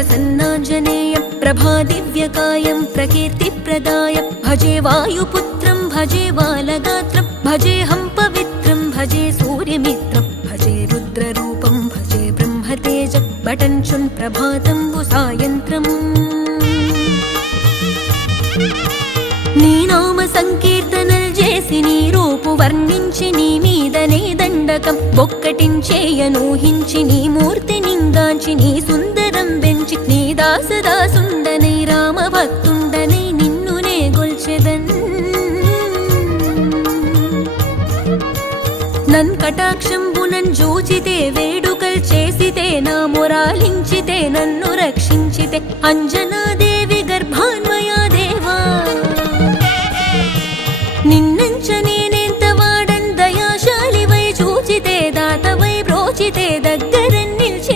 प्रसन्नाञ्जनेयं प्रभादिव्यकायं प्रकीर्तिप्रदायं भजे वायुपुत्रं भजे बालगात्रं भजेऽहं पवित्रं भजे सूर्यमित्रं भजे रुद्ररूपं भजे ब्रह्मतेजं बटञ्चुन् प्रभातं सायन्त्रम् నీ నామ సంకీర్తనలు చేసి నీ రూపు వర్ణించి నీ మీదనే దండకం ఒక్కటించేయనూహించి నీ మూర్తి నింగాంచి నీ సుందరం పెంచి నీ దాసదాసుండనై రామ భక్తుండనై నిన్నునే గొల్చెదన్ నన్ కటాక్షంబునన్ జూచితే వేడుకల్ చేసితే నా మొరాలించితే నన్ను రక్షించితే అంజనాదే